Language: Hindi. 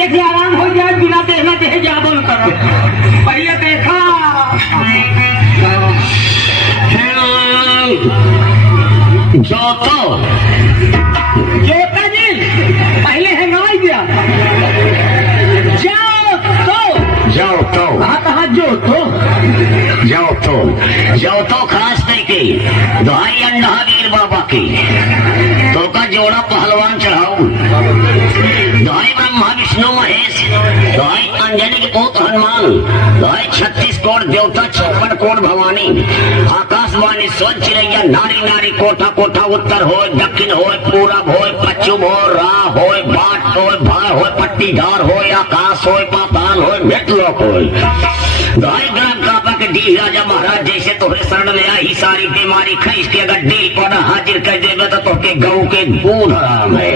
देख आराम हो जाए, बिना देखना देखे जाबो न करो। पहले देखा जोतो जोता जी, पहले है ना दिया जाओ तो कहा जो तो खास करके दुहाई अंडा वीर बाबा की तो का जोड़ा पहलवान चढ़ाऊ दुहाई ब्रह्मा विष्णु महेश, दुहाई अंजनी के पुत हनुमान, दुहाई 36 कोट देवता 56 कोट भवानी, आकाशवाणी स्वच्छ चिड़ैया नारी नारी कोठा कोठा उत्तर हो दक्षिण हो पूरब हो पश्चिम हो राह हो बाट हो भार हो पट्टीदार हो आकाश हो पाताल हो मेटलोक हो दुहाई ग्राम काबा के डी राजा महाराज जैसे तोहरे शरण में आई सारी बीमारी खींच के अगर दिल पर हाजिर कर देवे तो तोके गऊ के दूध आराम है।